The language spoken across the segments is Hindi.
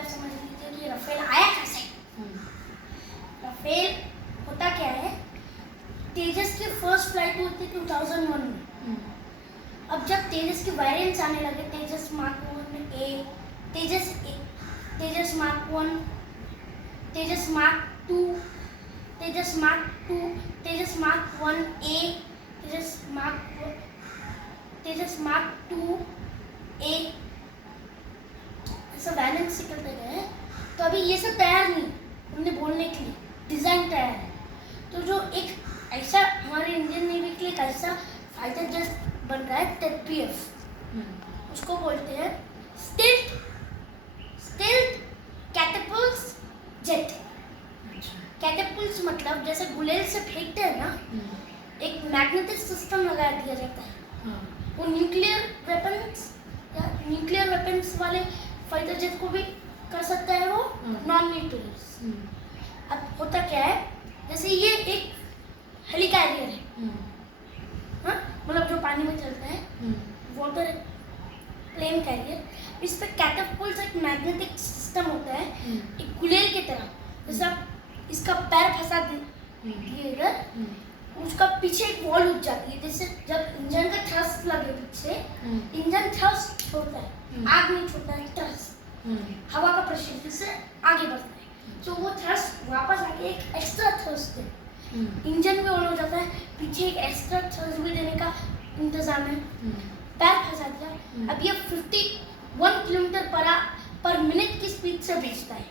आप समझ लीजिए कि राफेल आया कैसे। राफेल होता क्या है, तेजस की फर्स्ट फ्लाइट हुई थी 2001 में। अब जब तेजस के वेरिएंट्स आने लगे, तेजस मार्क 1A, तेजस मार्क 1, तेजस मार्क 2, तेजस मार्क 2, तेजस मार्क 1A, तेजस मार्क 2A, ऐसा वेरिएंट्स निकलते गए। तो अभी ये सब तैयार नहीं, हमने बोलने के लिए डिज़ाइन तैयार है। तो जो एक ऐसा हमारे इंडियन नेवी के लिए एक ऐसा फाइटर जेट बन रहा है TPF, उसको बोलते हैं स्टिल्ट कैटapults जेट। कैटapults मतलब जैसे गुलेल से फेंकते हैं ना, एक मैग्नेटिक सिस्टम लगा दिया जाता है। वो न्यूक्लियर वेपन्स वाले फाइटर जेट को भी कर सकता है, वो नॉन न्यूक्लियर। अब होता क्या है, जैसे ये एक हेलिकैरियर है, हाँ, मतलब जो पानी में चलता है, वाटर प्लेन कैरियर। इस पे कैटapults एक मैग्नेटिक सिस्टम होता है, एक गुलेल की तरह। जैसे आप इसका पैर फंसा दिएगा, उसका पीछे एक वॉल उठ जाती है। जैसे जब इंजन का थ्रस्ट लगे पीछे, इंजन थ्रस्ट छोड़ता है, आग नहीं छोड़ता है, थ्रस्ट हवा का प्रेशर जिससे आगे बढ़ता है। तो वो थ्रस्ट वापस आके एक एक्स्ट्रा थ्रस्ट है, इंजन भी ऑन हो जाता है, पीछे एक एक्स्ट्रा थ्रस्ट भी देने का इंतजाम है। पैर फंसा दिया, अब ये 51 किलोमीटर पर मिनट की स्पीड से भेजता है।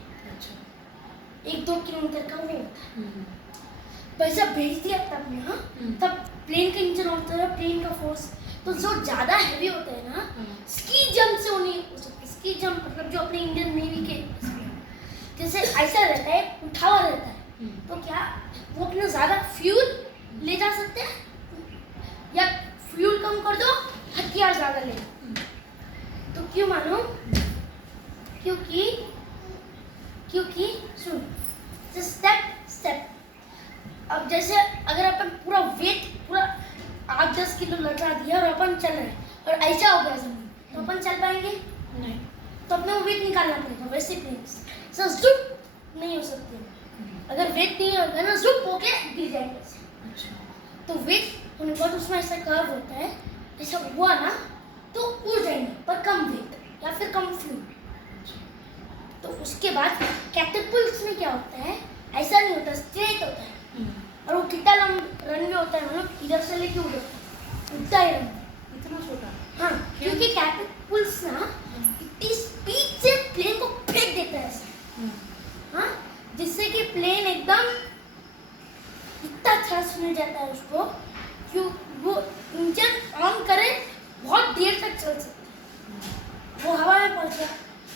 1-2 किलोमीटर का वो होता है। वैसा भेज दिया तब ना, तब प्लेन का इंजन होता है, प्लेन का फोर्स तो जो ज़्यादा हैवी होता है ना, स्की जंप से उन्हें हो सकता है। स्की जंप मतलब जो अपने इंडियन नेवी के जैसे ऐसा रहता है, उठा हुआ रहता है, तो क्या वो अपना ज़्यादा फ्यूल ले जा सकते हैं, या फ्यूल कम कर दो, हथियार ज़्यादा ले। तो क्यों मानो, क्योंकि सुन, स्टेप। अब जैसे अगर अपन पूरा वेट 8-10 किलो लगा दिया और अपन चल रहे हैं और ऐसा हो गया जमीन, तो अपन चल पाएंगे नहीं, तो अपने वो वेट निकालना पड़ेगा। वैसे प्लेन जुप नहीं हो सकते, अगर वेट नहीं होगा ना, जुप होके गिर जाएंगे। तो वेट होने के बाद उसमें ऐसा कर्व होता है, ऐसा हुआ ना तो उड़ जाएंगे, पर कम वेट या फिर कम फ्यूल। तो उसके बाद कैटapults में क्या होता है, ऐसा नहीं होता, स्ट्रेट होता है। और वो कितना रन में होता है, मतलब इधर से लेके उड़ता है रन, इतना छोटा। हाँ, क्योंकि कैटapults ना इतनी स्पीड से प्लेन को फेंक देता है ऐसे, हाँ, जिससे कि प्लेन एकदम इतना थ्रस्ट मिल जाता है उसको, क्यों वो इंजन ऑन करे बहुत देर तक चल सकता है। वो हवा में पहुंच गया,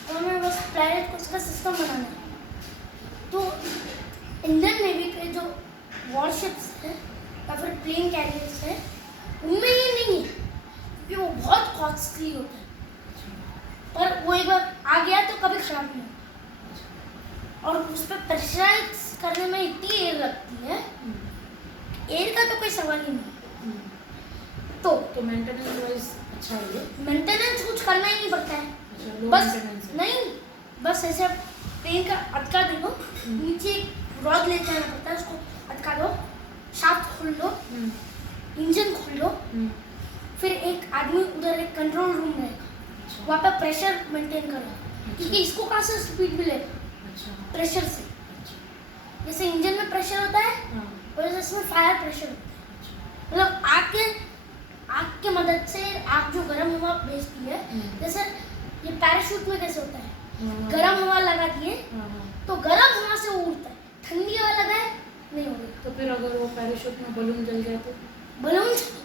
तो हमें बस प्लेनेट को उसका सिस्टम बनाना है। तो इंडियन नेवी के जो वॉरशिप्स हैं या फिर प्लेन कैरियर्स हैं, उनमें ये नहीं है, क्योंकि वो बहुत कॉस्टली होता है। पर वो एक बार आ गया तो कभी खराब नहीं होता, और उस पर प्रेशराइज करने में इतनी एयर लगती है, एयर का तो कोई सवाल ही नहीं। तो मेंटेनेंस वाइज अच्छा है ये, मेंटेनेंस कुछ करना ही नहीं पड़ता है, बस नहीं, बस ऐसे प्लेन का अटका दो, नीचे रॉड ले जाना पड़ता है, उसको अटका दो, शाफ्ट खोल दो, इंजन खोल दो, फिर एक आदमी उधर एक कंट्रोल रूम रहेगा, वहाँ पे प्रेशर मेंटेन करो, क्योंकि इसको कहाँ से स्पीड मिलेगा, प्रेशर से। जैसे इंजन में प्रेशर होता है, वैसे इसमें फायर प्रेशर होता है, मतलब आग के मदद से आग जो गर्म हवा भेजती है। जैसे ये पैराशूट में कैसे होता है, गर्म हवा लगा दिए तो गर्म हवा से उड़ता है, ठंडी हवा लगाए नहीं उड़ेगा। तो फिर अगर वो पैराशूट में बलून जल जाए तो?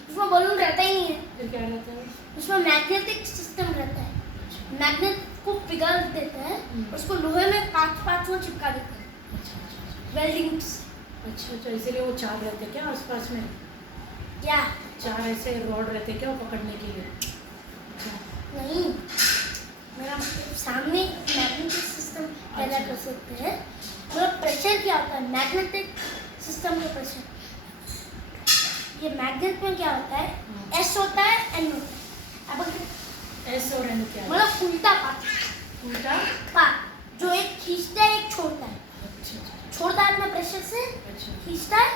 उसमें बलून रहता ही नहीं है, फिर क्या रहता है? उसमें मैग्नेटिक सिस्टम रहता है, मैग्नेट को पिघल देता है, उसको लोहे में 5 में चिपका देता है वेल्डिंग से। अच्छा, इसीलिए वो 4 रहते क्या आसपास में? क्या 4 ऐसे रॉड रहते क्या पकड़ने के लिए? नहीं, मेरा सामने मैग्नेटिक सिस्टम पैदा कर सकते हैं। मतलब प्रेशर क्या होता है, मैग्नेटिक सिस्टम में प्रेशर, ये मैग्नेट में क्या होता है, एस होता है, एन होता है। अब एस और एन क्या है? मतलब उल्टा पाथ उल्टा पाथ जो खींचता है, एक छोड़ता है। अच्छा अच्छा छोड़ता है अपने प्रेशर से, अच्छा खींचता है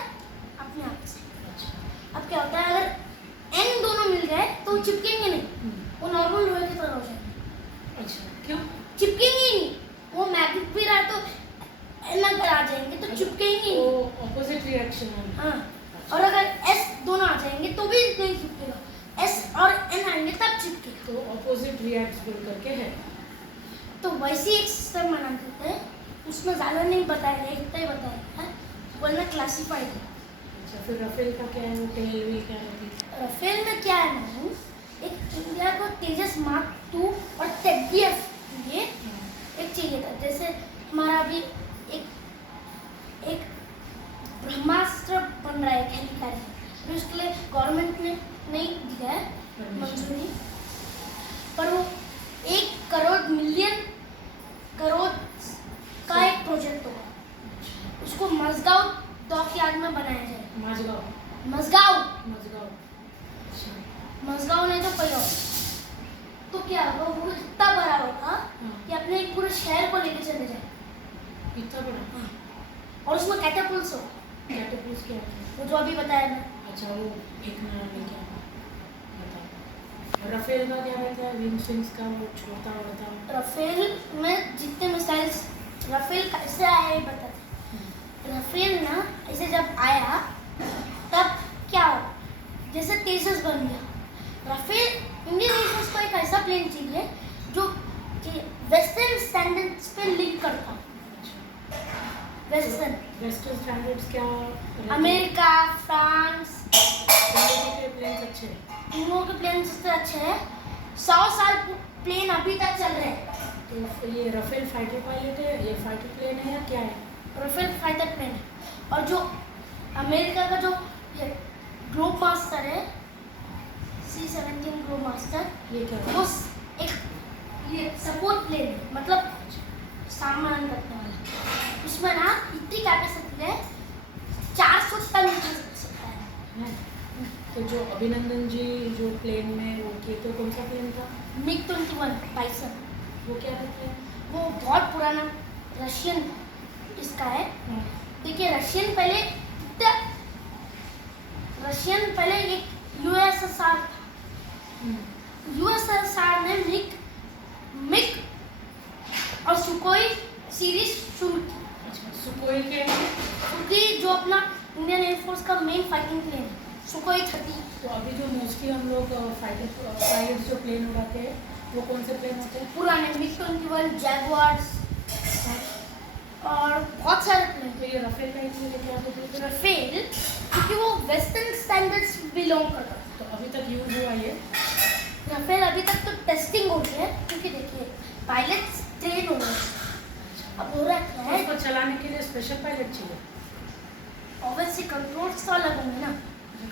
अपने आप से। अच्छा। अब क्या होता है, अगर एंड दोनों मिल गए तो वो चिपकेंगे नहीं, वो नॉर्मल लोहे की तरह हो जाएंगे। अच्छा क्यों? चिपकेंगे ही नहीं, वो मैग्नेट भी रहा तो एन अगर आ जाएंगे तो चिपकेंगे ही वो नहीं। ऑपोजिट रिएक्शन है। हाँ, और अगर एस दोनों आ जाएंगे तो भी नहीं चिपकेगा, एस और एन आएंगे तब चिपकेगा। तो ऑपोजिट रिएक्ट्स बोल करके है। तो वैसे ही एक सिस्टम बना देते हैं, उसमें ज़्यादा नहीं बताया, इतना ही बताया है, वरना क्लासीफाइड है। अच्छा फिर राफेल का क्या है, वो टेल व्हील क्या रहती है? राफेल में क्या है ना, एक इंडिया को तेजस मार्क 2 और तेजस ये एक चाहिए था। जैसे हमारा अभी एक ब्रह्मास्त्र बन रहा है, एक हेलीकॉप्टर, तो उसके लिए गवर्नमेंट ने नहीं दिया है मंजूरी, पर वो 1 करोड़ मिलियन करोड़ का एक प्रोजेक्ट होगा। उसको मजगांव डॉकयार्ड में बनाया जाएगा। माझगांव। मजगांव माझगांव। अच्छा। मजगांव नहीं तो कहीं और। तो क्या होगा, वो इतना बड़ा होगा हाँ। कि अपने एक पूरे शहर को लेके चले जाए। इतना बड़ा? हाँ। और उसमें कैटापुल्स हो, कैटरपिलर्स क्या होता है? वो जो अभी बताया मैं। अच्छा वो एक नया में क्या बताओ। राफेल का क्या रहता है, विंग्स विंग्स का, वो छोटा होता है? राफेल में जितने मिसाइल्स, राफेल कैसे आया ये बताते। राफेल ना ऐसे जब आया तब क्या हो, जैसे तेजस बन गया। राफेल इंडियन एयरफोर्स को एक ऐसा प्लेन चाहिए जो कि वेस्टर्न स्टैंडर्ड्स पे लिंक करता हो। वेस्टर्न स्टैंडर्ड्स क्या रहते हैं? अमेरिका, फ्रांस, इंडिया के प्लेन्स अच्छे हैं। इन लोगों के प्लेन सबसे अच्छे हैं। 100 साल प्लेन अभी तक चल रहे हैं। तो फिर ये राफेल फाइटर पायलट है, ये फाइटर प्लेन है या क्या है? राफेल फाइटर प्लेन है। और जो अमेरिका का जो ग्लोब मास्टर है, C-17 ग्लोब मास्टर, ये क्या है? वो एक ये सपोर्ट प्लेन है, मतलब सामान रखने वाला। उसमें ना इतनी कैपेसिटी है, 400 टन उठा सकता है। तो जो अभिनंदन जी जो प्लेन में वो किए थे, कौन सा प्लेन था? MiG-21 बाइसन, वो क्या रहता है? वो बहुत पुराना रशियन इसका है। देखिए रशियन पहले एक USSR था। USSR ने मिग और सुकोई सीरीज शुरू की। अच्छा सुकोई के, क्योंकि जो अपना इंडियन एयरफोर्स का मेन फाइटिंग प्लेन है सुकोई 30। तो अभी जो मोस्टली हम लोग फाइटर पायलट जो प्लेन उड़ाते हैं वो कौन से प्लेन होते हैं? पुराने MiG-21, जैगुआर्स और बहुत सारे प्लेन। तो ये राफेल का इसलिए क्या होते हैं? राफेल क्योंकि वो वेस्टर्न स्टैंडर्ड्स बिलोंग करता है। तो अभी तक यूज हुआ ये? राफेल अभी तक तो टेस्टिंग हो रही है, क्योंकि देखिए पायलट्स ट्रेन हो रहे हैं। अब हो रहा क्या है, इसको चलाने के लिए स्पेशल पायलट चाहिए। ऑब्वियसली कंट्रोल्स तो अलग होंगे ना।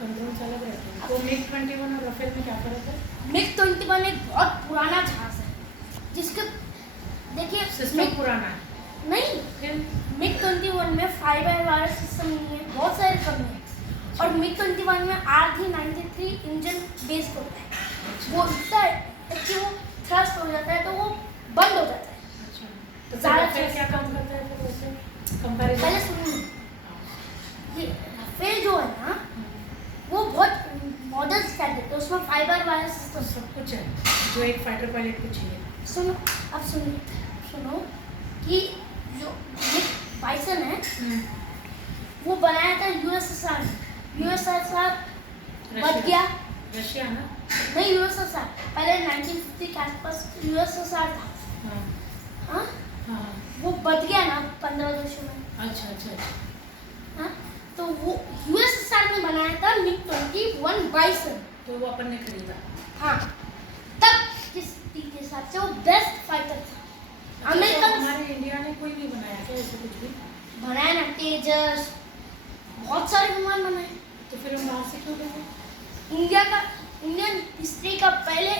कंट्रोल्स अलग रहते हैं। तो MiG-21 और राफेल में क्या फर्क है? MiG-21 एक बहुत पुराना जहाज है, जिसके देखिए सिस्टम पुराना है। नहीं, फिर MiG-21 में फाइबर वायर सिस्टम नहीं है, बहुत सारे कमी है। और MiG-21 में RD-93 इंजन बेस्ड होता है। वो इतना है कि वो थ्रस्ट हो जाता है तो वो बंद हो जाता है। अच्छा तो फिर ज़्यादा राफेल चीज़- क्या काम करता है फिर वैसे पहले कंपैरिजन? सुनिए, ये राफेल जो है ना वो बहुत मॉडर्न स्टैंडर्ड है, उसमें फाइबर वायर सिस्टम। सब कुछ है जो एक फाइटर पायलट को चाहिए। सुनो, अब सुनो कि जो बाइसन है वो बनाया था USSR ने। USSR बच गया। रशिया ना? नहीं, USSR पहले 1950 के आसपास USSR था। हाँ हाँ, हाँ। वो बच गया ना 15 देशों में। अच्छा अच्छा अच्छा। हाँ, तो वो USSR ने बनाया था MiG-21 बाइसन। तो वो अपन ने खरीदा। हाँ, तब किस के हिसाब से वो बेस्ट फाइटर था। अच्छा, तो अमेरिकन हमारे इंडिया ने कोई नहीं बनाया क्या ऐसा कुछ भी? बनाया ना, तेजस, बहुत सारे विमान बनाए। तो फिर हम बाहर से क्यों लेंगे? इंडियन हिस्ट्री का पहले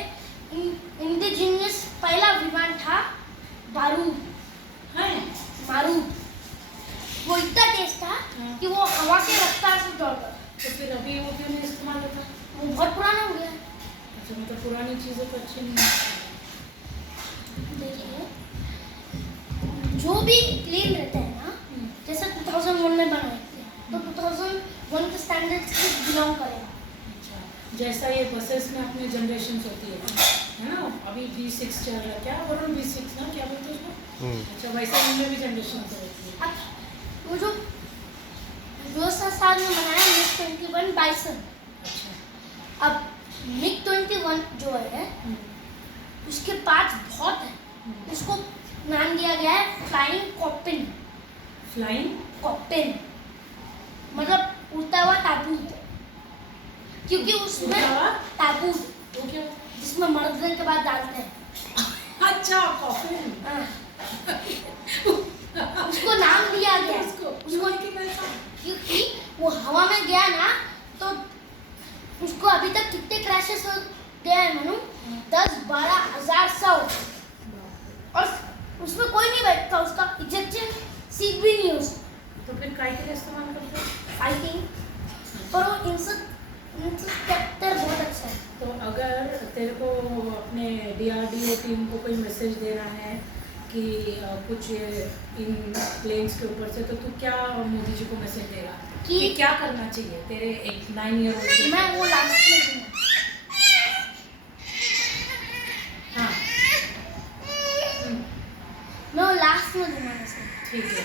इंडिजिनियस पहला विमान था बारूद। है बारूद वो इतना तेज था हाँ। कि वो हवा के रफ्तार से दौड़ता था। तो फिर अभी वो क्यों नहीं इस्तेमाल होता? वो बहुत पुराना हो गया है। अच्छा मतलब पुरानी चीज़ें तो अच्छी नहीं है। देखिए जो भी प्लेन रहता है ना, जैसे 2001 में बनाए थे, तो 2001 के स्टैंडर्ड्स से बिलोंग करेगा। अच्छा, जैसा ये बसेस में अपनी जनरेशन होती है ना, अभी V6 चल रहा है, क्या वरुण V6 ना, क्या बोलते हैं उसको? अच्छा, वैसे इनमें भी जनरेशन होती है। अब वो जो 2007 में बनाया MiG-21 बाइसन, अच्छा, अब MiG-21 जो है उसके पार्ट्स बहुत है, उसको नाम दिया गया है फ्लाइंग कॉकपिन। फ्लाइंग कॉकपिन मतलब उड़ता हुआ ताबूत, क्योंकि उसमें उड़ता हुआ? ताबूत वो क्या? जिसमें मर्दन के बाद डालते हैं। अच्छा, कॉफिन। हाँ। उसको नाम दिया गया उसको कि कैसा? क्योंकि वो हवा में गया ना, तो उसको अभी तक कितने क्रैशेस हो गए हैं मालूम? 10-12 हज़ार और उसमें कोई नहीं बैठता, उसका इजेक्शन सीट भी नहीं है उसको। तो फिर काय के लिए इस्तेमाल करते हैं? फाइटिंग, पर वो इंस्ट्रक्टर बहुत अच्छा है। तो अगर तेरे को अपने DRDO टीम को कोई मैसेज देना है कि कुछ इन प्लेन्स के ऊपर से, तो तू क्या मोदी जी को मैसेज देगा कि क्या करना चाहिए तेरे एक 9 ईयर ओल्ड? मैं वो लास्ट में दूंगा। हाँ, मैं वो लास्ट में दूंगा मैसेज। ठीक है।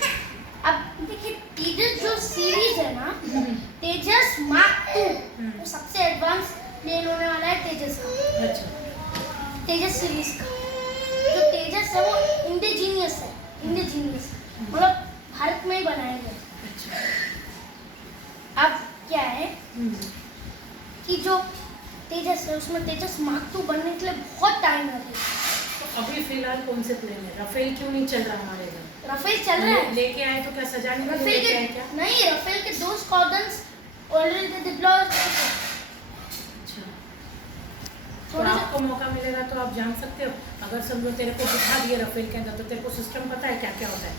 अब देखिए, तेजस जो सीरीज है ना, तेजस मार्क 2 वो सबसे एडवांस प्लेन होने वाला है तेजस का। अच्छा, तेजस सीरीज का जो तेजस है वो इंडिजीनियस है, मतलब भारत में ही बनाया गया है। अच्छा। अब क्या है कि जो तेजस है उसमें तेजस मार्क 2 बनने के लिए बहुत टाइम लगेगा। तो अभी फिलहाल कौन से प्लेन है? राफेल क्यों नहीं चल रहा हमारे इधर? राफेल चल रहा है। लेके आए तो क्या सजाने के लिए राफेल लेके आए के क्या? नहीं, राफेल के 2 स्क्वाड्रन्स ऑलरेडी डिप्लॉय हो चुके हैं। अच्छा, तो थोड़ा सा आपको मौका मिलेगा तो आप जान सकते हो। अगर समझो तेरे को बिठा दिए राफेल के अंदर, तो तेरे को सिस्टम पता है क्या क्या होता है?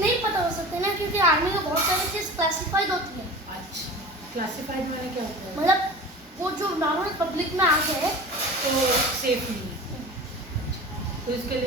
नहीं पता हो सकते ना, क्योंकि आर्मी में बहुत सारी चीज़ क्लासिफाइड होती है। अच्छा, क्लासिफाइड मैंने क्या होता है? मतलब वो जो नॉर्मल पब्लिक में आ गए तो सेफ नहीं है, तो इसके लिए